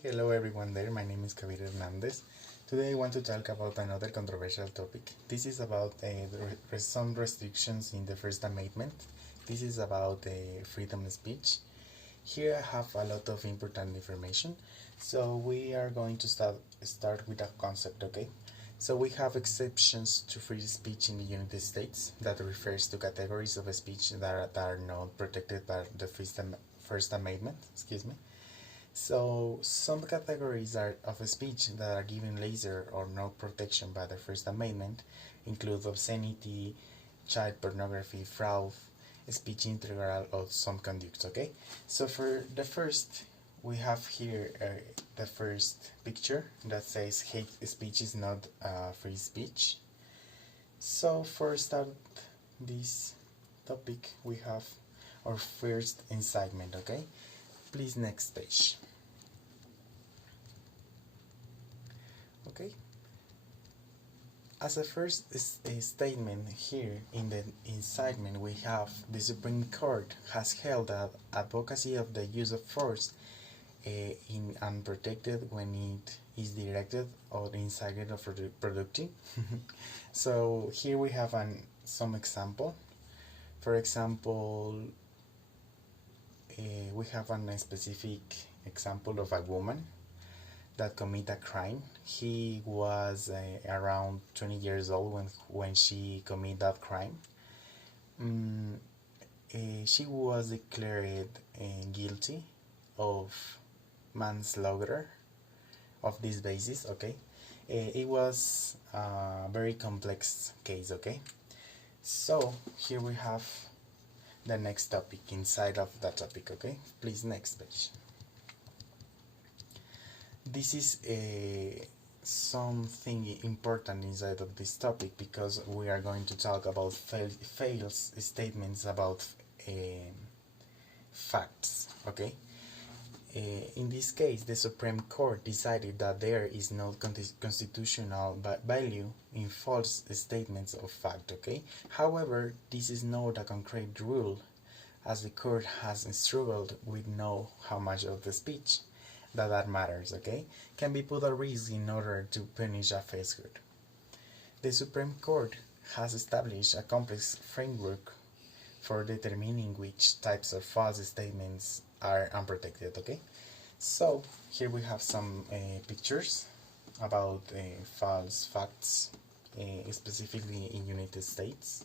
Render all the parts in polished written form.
Hello everyone there, my name is Javier Hernandez. Today I want to talk about another controversial topic. This is about some restrictions in the First Amendment. This is about freedom of speech. Here I have a lot of important information. So we are going to start with a concept, okay? So we have exceptions to free speech in the United States that refers to categories of speech that are not protected by the First Amendment, excuse me. So, some categories of speech that are given lesser or no protection by the First Amendment include obscenity, child pornography, fraud, speech integral, or some conducts. Okay, so for the first, we have here the first picture that says hate speech is not free speech. So, for start this topic, we have our first incitement. Okay, please next page. Okay. As a first statement here in the incitement, we have the Supreme Court has held that advocacy of the use of force in unprotected when it is directed or incited or productive. So here we have some example. For example, we have a specific example of a woman that commit a crime. He was around 20 years old when she committed that crime. She was declared guilty of manslaughter of this basis. Okay, it was a very complex case. Okay, so here we have the next topic inside of that topic. Okay, please next page. This is something important inside of this topic because we are going to talk about false statements about facts. Okay. In this case, the Supreme Court decided that there is no constitutional value in false statements of fact. Okay. However, this is not a concrete rule, as the court has struggled with know how much of the speech that matters, okay, can be put at risk in order to punish a falsehood. The Supreme Court has established a complex framework for determining which types of false statements are unprotected, okay? So, here we have some pictures about false facts, specifically in United States.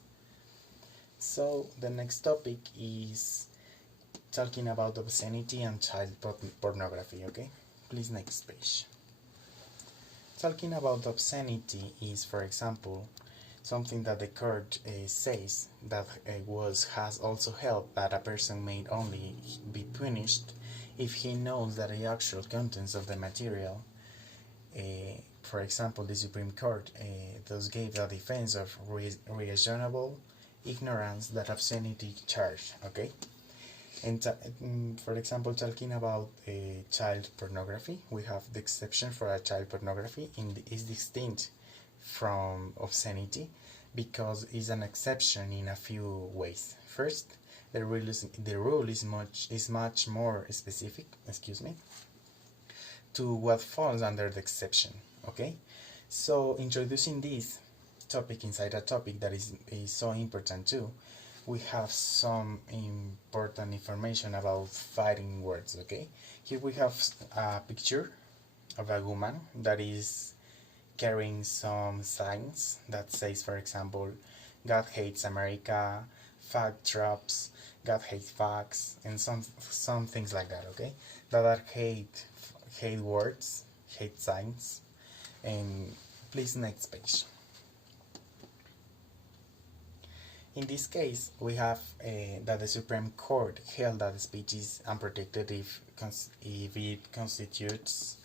So, the next topic is talking about obscenity and child pornography. Okay, please next page. Talking about obscenity is, for example, something that the court says that has also held that a person may only be punished if he knows that the actual contents of the material. For example, the Supreme Court thus gave the defense of reasonable ignorance that obscenity charge. Okay. And for example, talking about child pornography, we have the exception for a child pornography is distinct from obscenity because it's an exception in a few ways. First, the rule is much more specific, to what falls under the exception. Okay, so introducing this topic inside a topic that is so important too, we have some important information about fighting words. Okay, here we have a picture of a woman that is carrying some signs that says, for example, God hates America, fact drops, God hates facts, and some things like that. Okay, that are hate words, hate signs. And please next page. In this case, we have that the Supreme Court held that speech is unprotected if it constitutes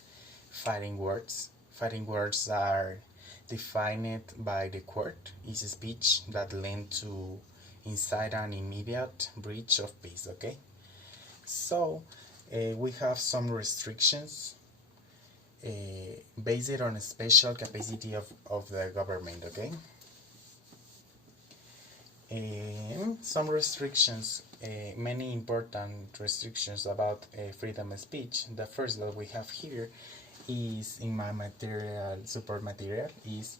fighting words. Fighting words are defined by the court is a speech that lend to incite an immediate breach of peace. Okay, so we have some restrictions based on a special capacity of the government. Okay. Some restrictions many important restrictions about freedom of speech. The first that we have here is in my material, support material, is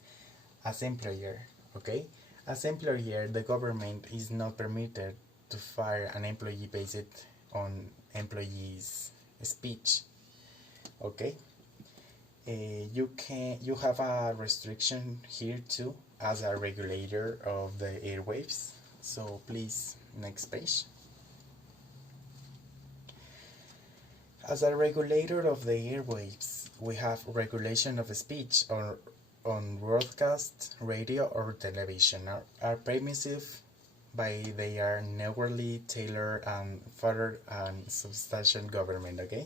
as employer. Okay, as employer, the government is not permitted to fire an employee based on employee's speech. Okay, you have a restriction here too as a regulator of the airwaves. So please, next page. As a regulator of the airwaves, we have regulation of speech or on broadcast, radio, or television are permissive, by they are narrowly tailored and further and substantial government. Okay,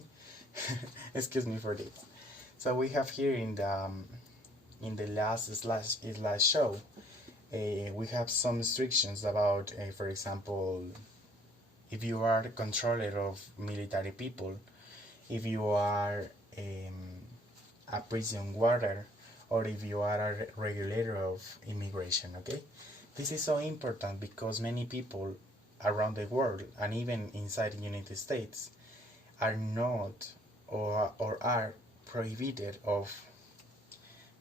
excuse me for this. So we have here in the last slideshow, we have some restrictions about, for example, if you are the controller of military people, if you are a prison warder, or if you are a regulator of immigration. Okay, this is so important because many people around the world and even inside the United States are not or are prohibited of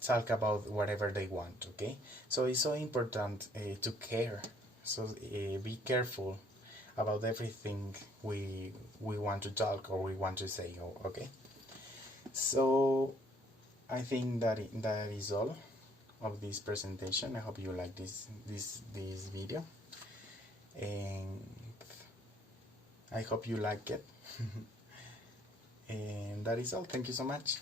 talk about whatever they want. Okay, so it's so important to care. So be careful about everything we want to talk or we want to say. Okay, so I think that is all of this presentation. I hope you like this video, and I hope you like it. And that is all. Thank you so much.